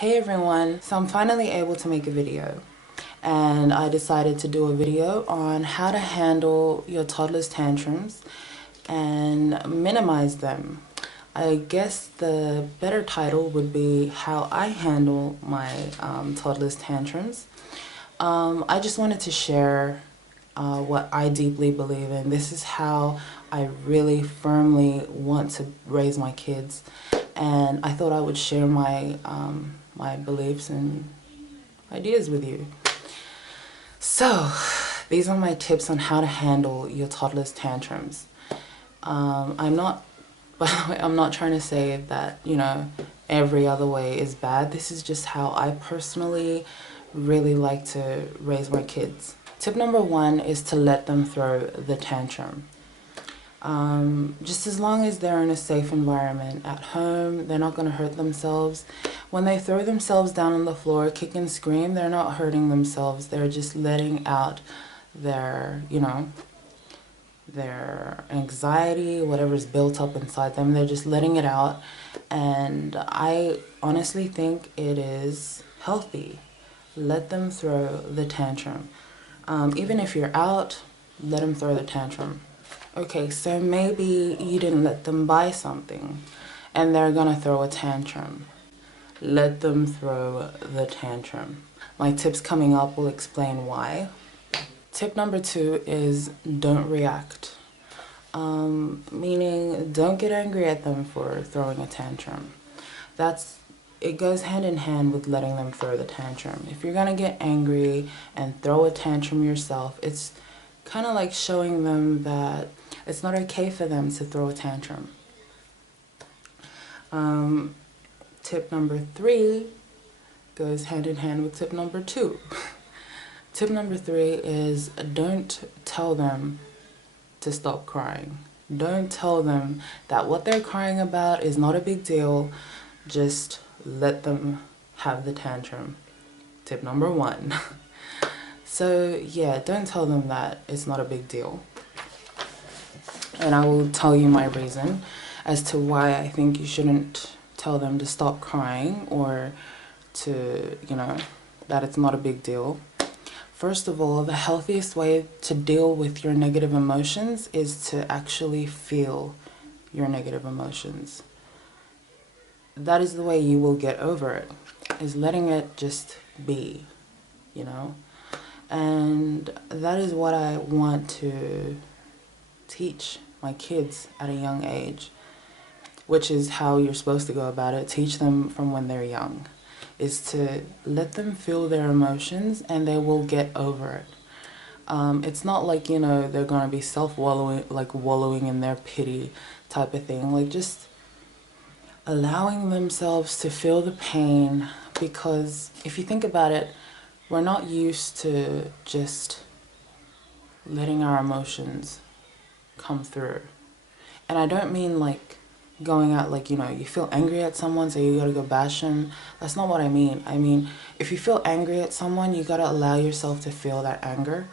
Hey everyone, so I'm finally able to make a video, and I decided to do a video on how to handle your toddler's tantrums and minimize them. I guess the better title would be how I handle my toddler's tantrums. I just wanted to share what I deeply believe in. This is how I really firmly want to raise my kids, and I thought I would share my my beliefs and ideas with you. So, these are my tips on how to handle your toddler's tantrums. I'm not, by the way, I'm not trying to say that, every other way is bad. This is just how I personally really like to raise my kids. Tip number one is to let them throw the tantrum. Just as long as they're in a safe environment at home, they're not going to hurt themselves. When they throw themselves down on the floor, kick and scream, they're not hurting themselves. They're just letting out their, their anxiety, whatever's built up inside them. They're just letting it out. And I honestly think it is healthy. Let them throw the tantrum. Even if you're out, let them throw the tantrum. Okay, so maybe you didn't let them buy something and they're gonna throw a tantrum. Let them throw the tantrum. My tips coming up will explain why. Tip number two is don't react. Meaning don't get angry at them for throwing a tantrum. It goes hand in hand with letting them throw the tantrum. If you're gonna get angry and throw a tantrum yourself, it's kind of like showing them that it's not okay for them to throw a tantrum. Tip number three goes hand in hand with tip number two. Tip number three is don't tell them to stop crying. Don't tell them that what they're crying about is not a big deal. Just let them have the tantrum. Tip number one. So yeah, don't tell them that it's not a big deal. And I will tell you my reason as to why I think you shouldn't tell them to stop crying or to, that it's not a big deal. First of all, the healthiest way to deal with your negative emotions is to actually feel your negative emotions. That is the way you will get over it, is letting it just be, And that is what I want to teach my kids at a young age, which is how you're supposed to go about it. Teach them from when they're young, is to let them feel their emotions and they will get over it. It's not like, they're going to be wallowing in their pity type of thing. Like just allowing themselves to feel the pain, because if you think about it, we're not used to just letting our emotions come through. And I don't mean like going out like, you feel angry at someone, so you gotta go bash them. That's not what I mean. I mean, if you feel angry at someone, you gotta allow yourself to feel that anger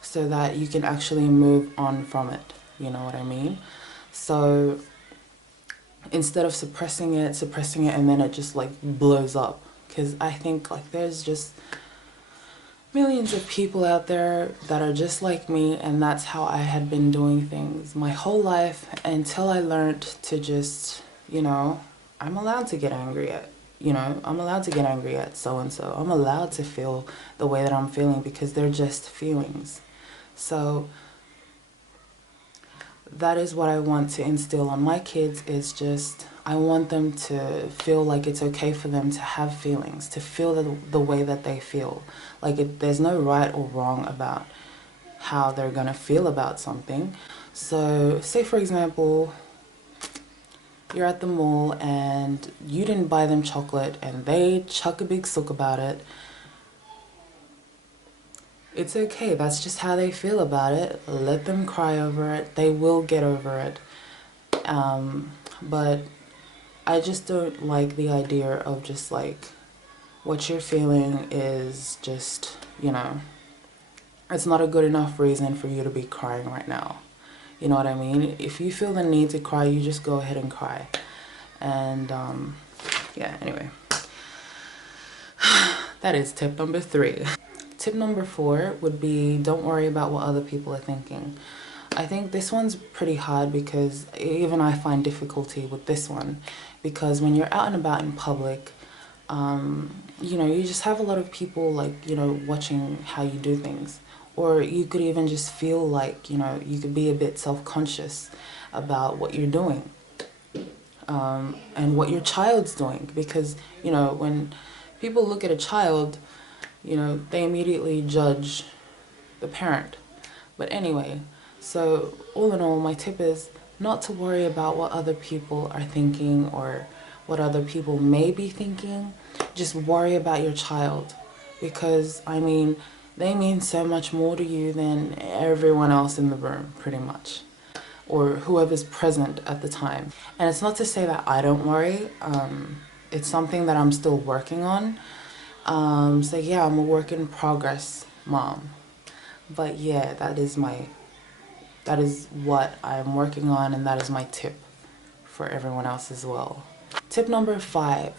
so that you can actually move on from it. You know what I mean? So instead of suppressing it, and then it just like blows up. Because I think like there's just millions of people out there that are just like me, and that's how I had been doing things my whole life until I learned to just, I'm allowed to get angry at, I'm allowed to get angry at so-and-so. I'm allowed to feel the way that I'm feeling because they're just feelings. So that is what I want to instill on my kids, is just I want them to feel like it's okay for them to have feelings, to feel the way that they feel. Like there's no right or wrong about how they're gonna feel about something. So say for example, you're at the mall and you didn't buy them chocolate and they chuck a big sook about it. It's okay, that's just how they feel about it. Let them cry over it. They will get over it. But I just don't like the idea of just like what you're feeling is just, it's not a good enough reason for you to be crying right now. You know what I mean? If you feel the need to cry, you just go ahead and cry. And yeah, anyway. That is tip number 3. Tip number 4 would be don't worry about what other people are thinking. I think this one's pretty hard because even I find difficulty with this one, because when you're out and about in public, you know, you just have a lot of people like, you know, watching how you do things. Or you could even just feel like, you know, you could be a bit self-conscious about what you're doing. And what your child's doing, because, you know, when people look at a child, you know, they immediately judge the parent. But anyway, so all in all, my tip is not to worry about what other people are thinking or what other people may be thinking. Just worry about your child, because I mean, they mean so much more to you than everyone else in the room, pretty much, or whoever's present at the time. And it's not to say that I don't worry. It's something that I'm still working on. So yeah, I'm a work in progress mom. But yeah, that is what I'm working on, and that is my tip for everyone else as well. Tip number 5,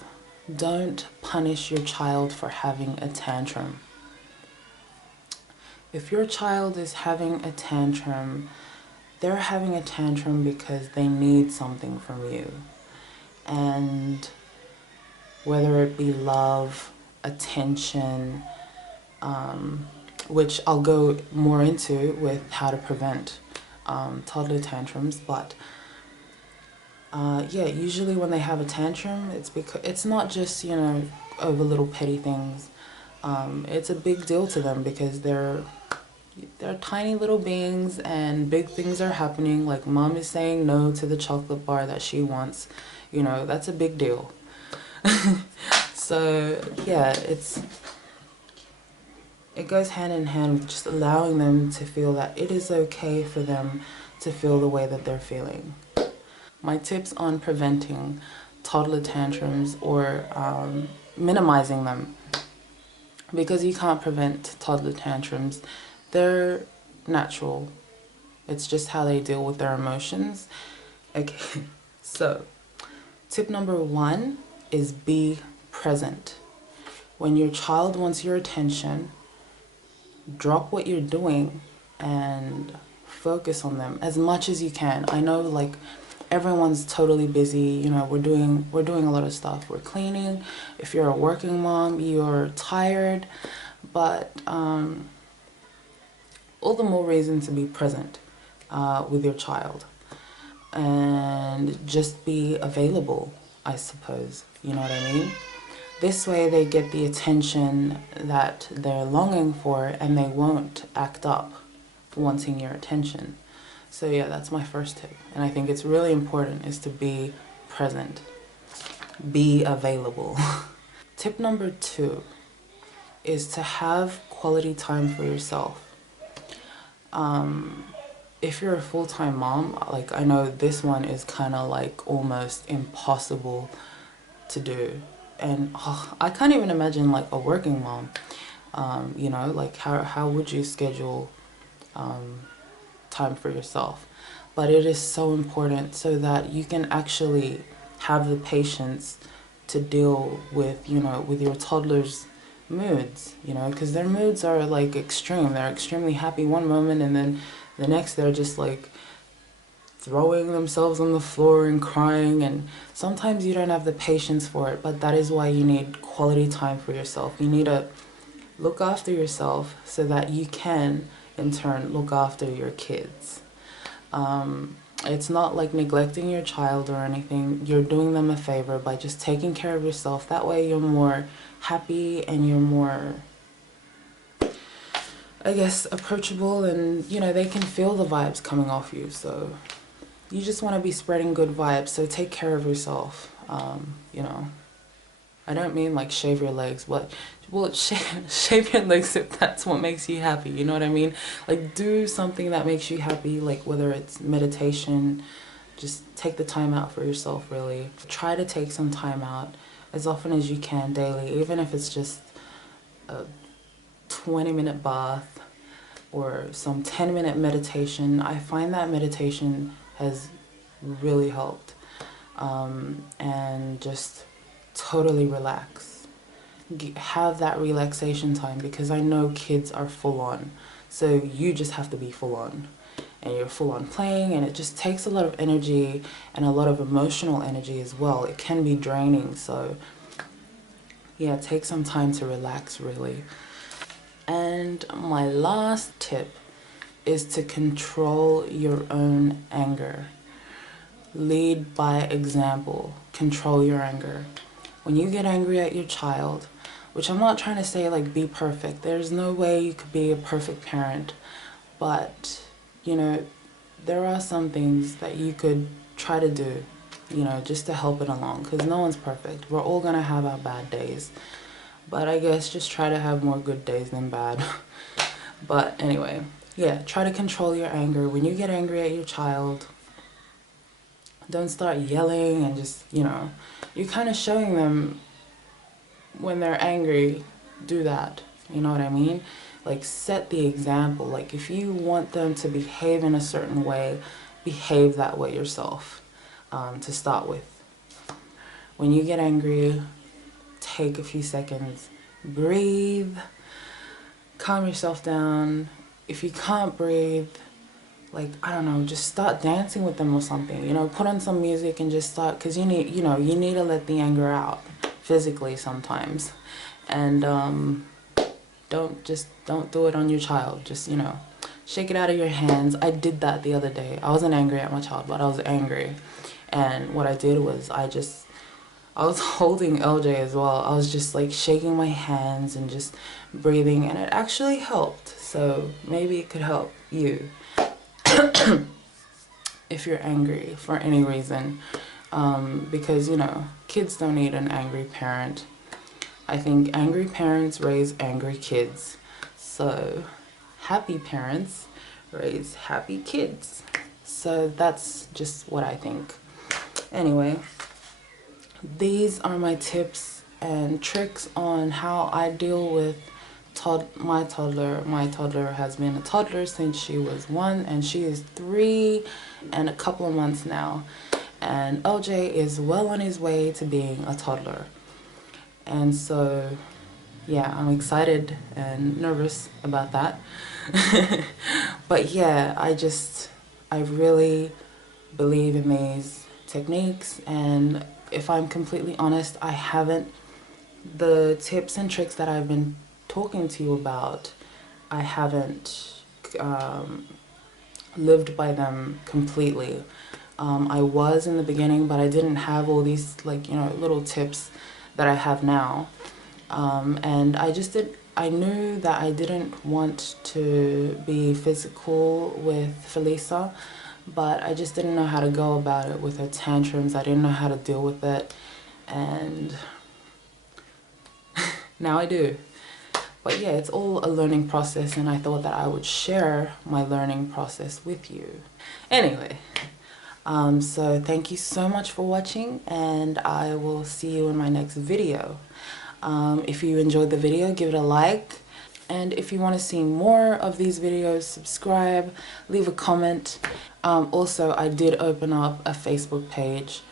don't punish your child for having a tantrum. If your child is having a tantrum, they're having a tantrum because they need something from you. And whether it be love, attention, which I'll go more into with how to prevent toddler tantrums, but yeah, usually when they have a tantrum, it's because it's not just, you know, over little petty things. It's a big deal to them because they're tiny little beings and big things are happening. Like mom is saying no to the chocolate bar that she wants, you know, that's a big deal. So yeah, it goes hand in hand with just allowing them to feel that it is okay for them to feel the way that they're feeling. My tips on preventing toddler tantrums or minimizing them, because you can't prevent toddler tantrums. They're natural. It's just how they deal with their emotions. Okay, so tip number 1 is be present. When your child wants your attention, drop what you're doing and focus on them as much as you can. I know, like, everyone's totally busy, you know, we're doing a lot of stuff. We're cleaning. If you're a working mom, you're tired, but all the more reason to be present with your child and just be available, I suppose, you know what I mean? This way they get the attention that they're longing for and they won't act up wanting your attention. So yeah, that's my first tip. And I think it's really important is to be present, be available. Tip number 2 is to have quality time for yourself. If you're a full-time mom, like, I know this one is kind of like almost impossible to do. And I can't even imagine like a working mom. You know, like how would you schedule time for yourself? But it is so important so that you can actually have the patience to deal with, you know, with your toddler's moods, you know, because their moods are like extreme. They're extremely happy one moment and then the next they're just like throwing themselves on the floor and crying, and sometimes you don't have the patience for it, but that is why you need quality time for yourself. You need to look after yourself so that you can in turn look after your kids. It's not like neglecting your child or anything. You're doing them a favor by just taking care of yourself. That way you're more happy and you're more, I guess, approachable, and you know, they can feel the vibes coming off you. So you just want to be spreading good vibes, so take care of yourself. You know, I don't mean like shave your legs, but well, shave your legs if that's what makes you happy, you know what I mean? Like, do something that makes you happy, like whether it's meditation, just take the time out for yourself, really. Try to take some time out as often as you can daily, even if it's just a 20-minute bath or some 10-minute meditation. I find that meditation has really helped, and just totally relax. have that relaxation time, because I know kids are full on. So you just have to be full on. And you're full on playing, and it just takes a lot of energy and a lot of emotional energy as well. It can be draining. So yeah, take some time to relax, really. And my last tip is to control your own anger. Lead by example. Control your anger. When you get angry at your child, which I'm not trying to say like be perfect. There's no way you could be a perfect parent. But, you know, there are some things that you could try to do, you know, just to help it along. Because no one's perfect. We're all going to have our bad days. But I guess just try to have more good days than bad. But anyway, yeah, try to control your anger. When you get angry at your child, don't start yelling and just, you know, you're kind of showing them when they're angry, do that. You know what I mean? Like, set the example. Like, if you want them to behave in a certain way, behave that way yourself, to start with. When you get angry, take a few seconds, breathe, calm yourself down. If you can't breathe, like, I don't know, just start dancing with them or something. You know, put on some music and just start, because you need, you know, you need to let the anger out physically sometimes. And don't do it on your child. Just, you know, shake it out of your hands. I did that the other day. I wasn't angry at my child, but I was angry. And what I did was I was holding LJ as well. I was just like shaking my hands and just breathing, and it actually helped. So maybe it could help you if you're angry for any reason. Because, you know, kids don't need an angry parent. I think angry parents raise angry kids. So happy parents raise happy kids. So that's just what I think. Anyway, these are my tips and tricks on how I deal with my toddler. My toddler has been a toddler since she was 1, and she is 3 and a couple of months now. And LJ is well on his way to being a toddler. And so, yeah, I'm excited and nervous about that. But yeah, I really believe in these techniques, and if I'm completely honest, the tips and tricks that I've been talking to you about, I haven't lived by them completely. I was in the beginning, but I didn't have all these, like, you know, little tips that I have now. And I knew that I didn't want to be physical with Felisa, but I just didn't know how to go about it with her tantrums. I didn't know how to deal with it, and now I do. But yeah, it's all a learning process, and I thought that I would share my learning process with you. Anyway, so thank you so much for watching, and I will see you in my next video. If you enjoyed the video, give it a like. And if you want to see more of these videos, subscribe, leave a comment. Also, I did open up a Facebook page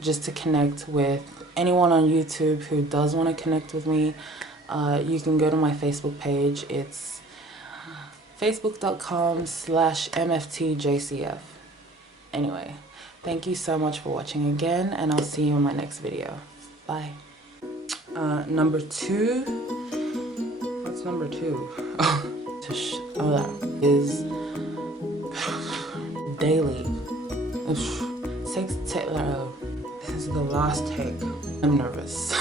just to connect with anyone on YouTube who does want to connect with me. You can go to my Facebook page. It's facebook.com/mftjcf. Anyway, thank you so much for watching again, and I'll see you in my next video. Bye. Number 2. What's number 2? Oh, that is daily. This is the last take. I'm nervous.